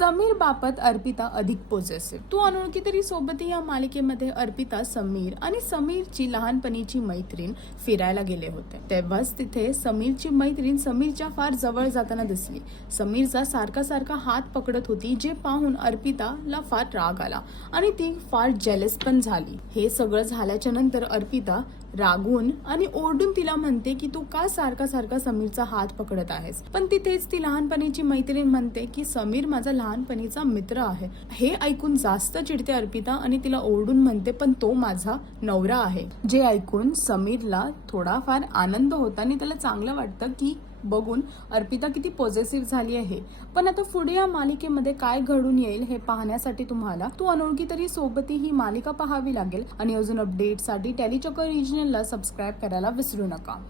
समीर बाबत अर्पिता अधिक पॉझिटिव्ह. तू अनोळखी तरी सोबत या मालिकेमध्ये अर्पिता, समीर आणि समीरची लहानपणीची मैत्रीण फिरायला गेले होते. तेव्हाच तिथे समीरची मैत्रीण समीरच्या फार जवळ जाताना दिसली. समीरचा सारखा हात पकडत होती, जे पाहून अर्पिताला फार राग आला आणि ती फार जेलस पण झाली. हे सगळं झाल्याच्या नंतर अर्पिता रागून आणि ओरडून तिला म्हणते की तू का सारखा समीरचा हात पकडत आहेस. पण तिथेच ती लहानपणीची मैत्रीण म्हणते की समीर माझा लहानपणीचा मित्र आहे. हे ऐकून जास्त चिडते अर्पिता आणि तिला ओरडून म्हणते पण तो माझा नवरा आहे. जे ऐकून समीरला थोडाफार आनंद होता आणि त्याला चांगलं वाटतं की बघून अर्पिता किती पॉझिटिव्ह झाली आहे. पण आता पुढे या मालिकेमध्ये काय घडून येईल हे पाहण्यासाठी तुम्हाला तू अनोळखी तरी सोबती ही मालिका पाहावी लागेल. आणि अजून अपडेटसाठी टेलीचक्कर रिजनलला सबस्क्राईब करायला विसरू नका.